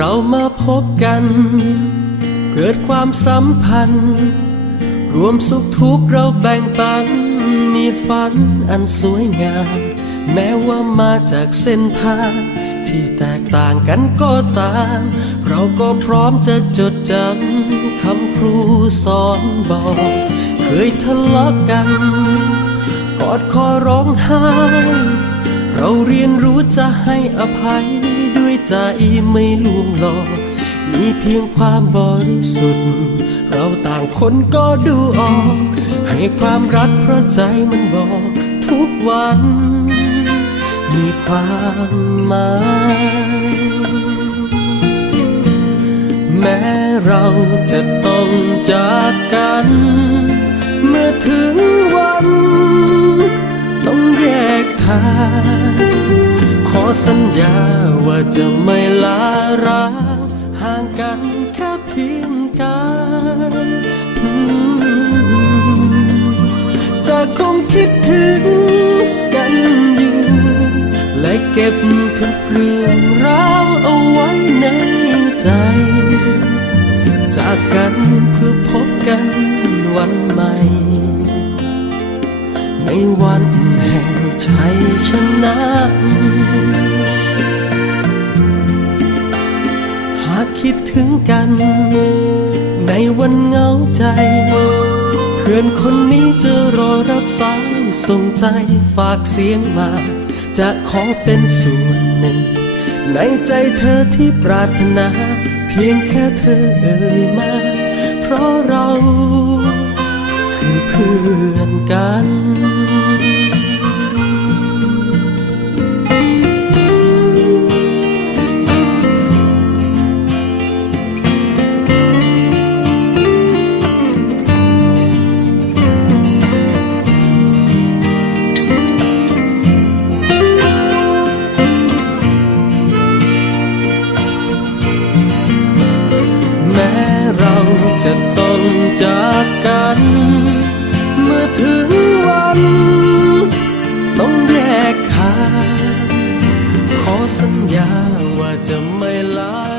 เรามาพบกัน เกิดความสัมพันธ์ รวมสุขทุกข์เราแบ่งปัน มีฝันอันสวยงาม แม้ว่ามาจากเส้นทาง ที่แตกต่างกันก็ตาม เราก็พร้อมจะจดจำคำครูสอนบอก เคยทะเลาะกัน กอดคอร้องไห้ เราเรียนรู้จะให้อภัย ใจไม่ลวงหลอกมีเพียงความบริสุทธิ์ เราต่างคนก็ดูออก ให้ความรักเพราะใจมันบอกทุกวัน มีความหมายแม้เราจะต้องจากกัน เมื่อถึงวัน ต้องแยกทาง อสัญญาว่าจะไม่ลาร้างห่างกันแค่เพียงกายจะคงคิดถึงกันอยู่ และเก็บทุกเรื่องราวเอาไว้ในใจ จากกันเพื่อพบกัน ในวันแห่งชัยชนะหากคิดถึงกัน ในวันเหงาใจ เพื่อนคนนี้จะรอรับสายส่งใจฝากเสียงมา จะขอเป็นส่วนหนึ่ง ในใจเธอที่ปรารถนา เพียงแค่เธอเอ่ยมา เพราะเราคือเพื่อนกัน กัน เมื่อถึงวัน ต้องแยกทาง ขอสัญญาว่าจะไม่ลา